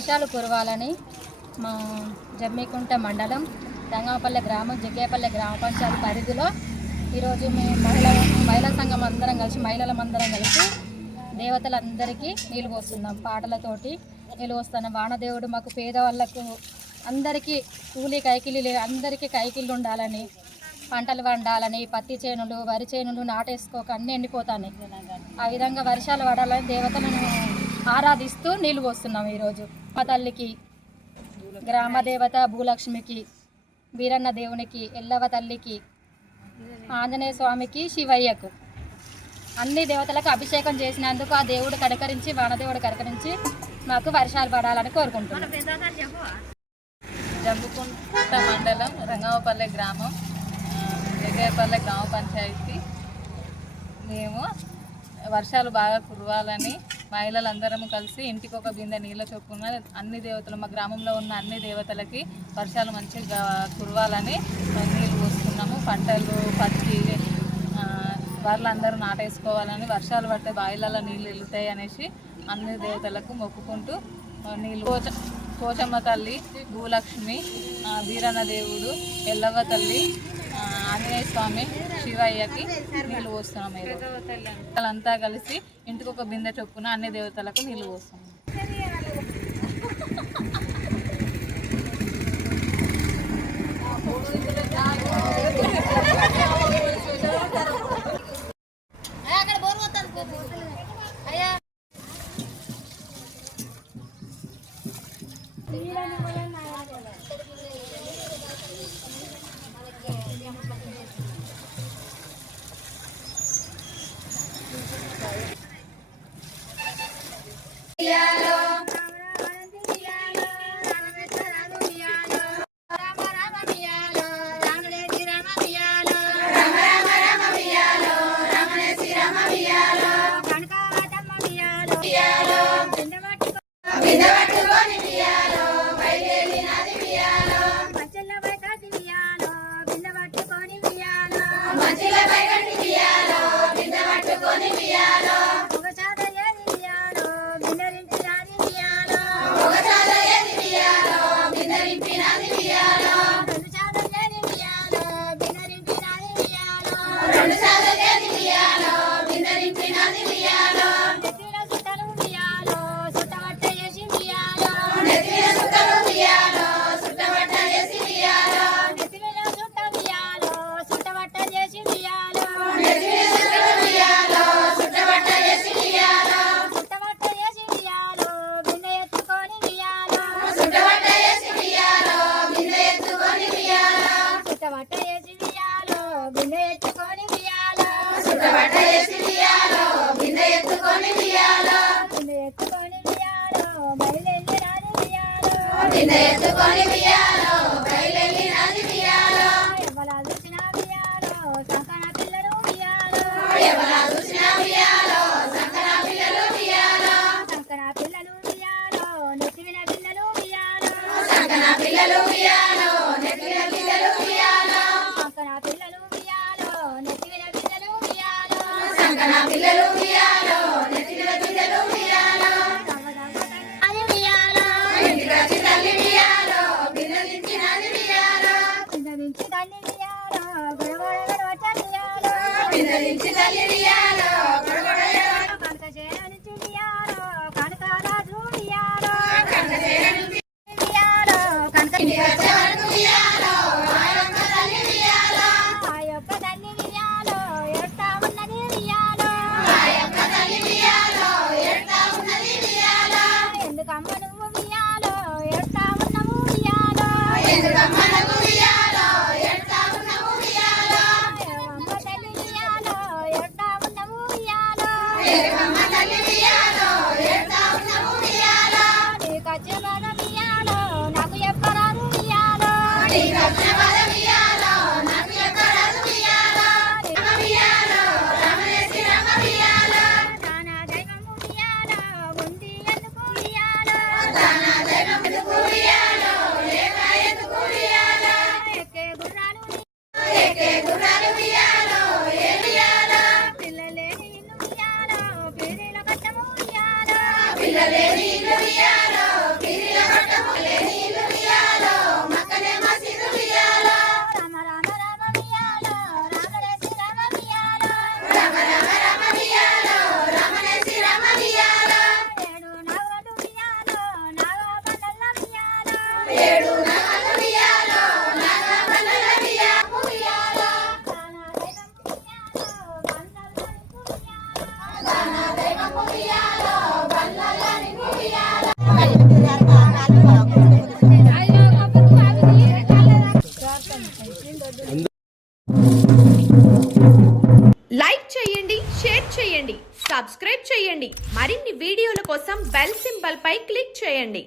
వర్షాలు కురవాలని మా జమ్మికుంట మండలం రంగంపల్లె గ్రామం జగ్గేపల్లె గ్రామ పంచాయతీ పరిధిలో ఈరోజు మేము మహిళా సంఘం అందరం కలిసి మహిళలందరం కలిసి దేవతలందరికీ నీళ్ళు పోస్తున్నాం. పాటలతోటి నీళ్ళు పోస్తున్నాం. వానదేవుడు మాకు పేదవాళ్ళకు అందరికీ కూలి కైకిలి అందరికీ కైకిళ్ళు ఉండాలని, పంటలు పండాలని, పత్తి చేనులు వరి చేనులు నాటేసుకోక అన్నీ ఎండిపోతాయి. ఆ విధంగా వర్షాలు పడాలని దేవతలను ఆరాధిస్తూ నీళ్ళు పోస్తున్నాం. ఈరోజు మా తల్లికి, గ్రామ దేవత భూలక్ష్మికి, వీరన్న దేవునికి, ఎల్లవ తల్లికి, ఆంజనేయ స్వామికి, శివయ్యకు అన్ని దేవతలకు అభిషేకం చేసినందుకు ఆ దేవుడు కడకరించి, వానదేవుడు కడకరించి మాకు వర్షాలు పడాలని కోరుకుంటున్నాం. జమ్మికుంట మండలం రంగంపల్లె గ్రామం జగ్గేపల్లె గ్రామ పంచాయతీ మేము వర్షాలు బాగా కురవాలని మహిళలందరం కలిసి ఇంటికి ఒక బిందె నీళ్ళ చొప్పున అన్ని దేవతలు మా గ్రామంలో ఉన్న అన్ని దేవతలకి వర్షాలు మంచిగా కురవాలని నీళ్ళు పోస్తున్నాము. పంటలు పత్తి వాళ్ళందరూ నాటేసుకోవాలని, వర్షాలు పడితే బావిలలో నీళ్ళు వెళ్తాయి అనేసి అన్ని దేవతలకు మొక్కుకుంటూ నీళ్ళు పోచమ్మ తల్లి, భూలక్ష్మి, వీరన్న దేవుడు, ఎల్లవ్వ తల్లి, ఆంజనేయ స్వామి, శివయ్యకి నీళ్ళు పోస్తున్నాం. వాళ్ళంతా కలిసి ఇంటికి ఒక బిందె చొప్పున అన్ని దేవతలకు నీళ్ళు పోస్తున్నాం. పిల్లలే నీళ్ళు పై క్లిక్ చేయండి.